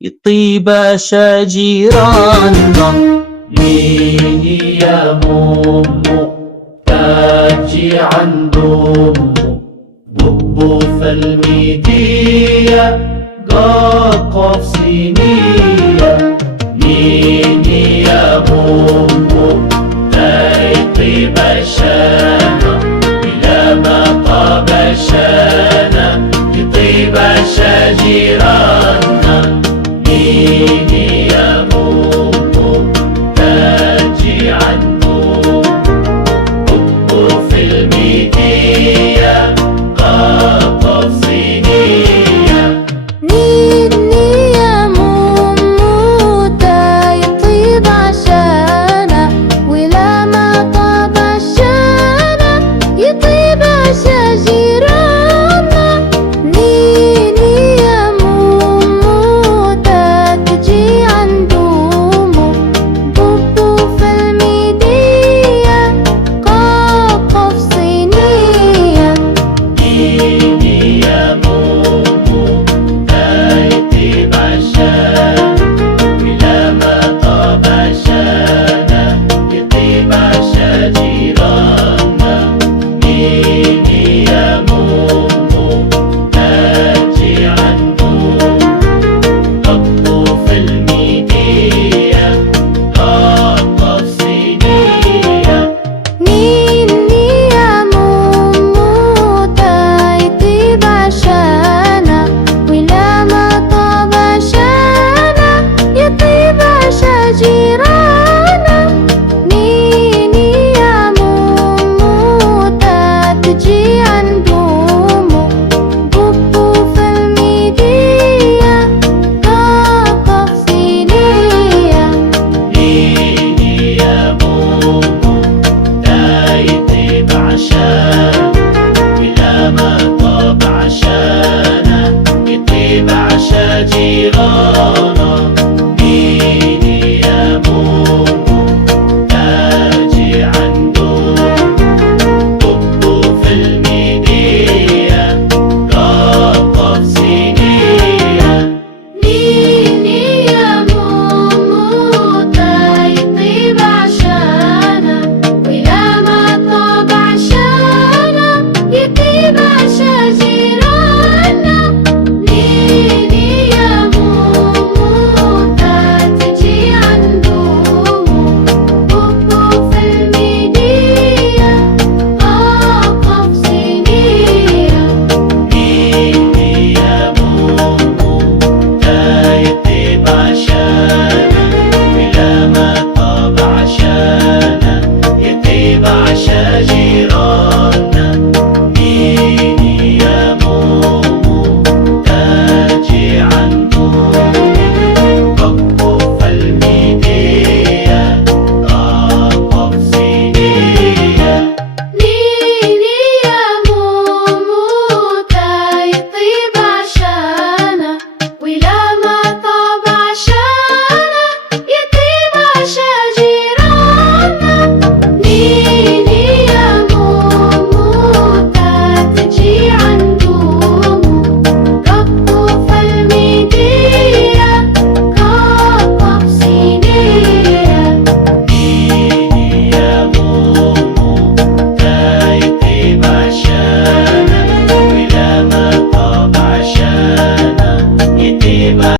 يطيب شجيرانا. ليني يا مومو تاجي عند أمه، بوبو فالميدية قاقف سينية. ليني يا مومو تايطيب شانا، بلا ما طاب شانا يطيب شجيرانا. ليني يا مومو تاجي عنده، بوبو في الميدية قاقف سينية. نيني يا مومو تايطيب عشانا، ولا ما طاب عشانا يطيب شجيرانا. نيني يا مومو تاتجي عند أمه، بوبو في الميدية قاقف صينية. ليني يا مومو تايطيب عشانا، ولا ما طاب عشانا يطيب شجيرانا. ليني يا مومو تاجي عنده، بوبو في الميدية قاقف سينية. نيني يا مومو تايطيب عشانا، ولا ما طاب عشانا يطيب شجيرانا. نيني يا مومو تاتجي عند أمه، بوبو في الميدية قاقف سينية. ليني يا مومو تايطيب عشانا، ولا ما طاب عشانا يطيب شجيرانا.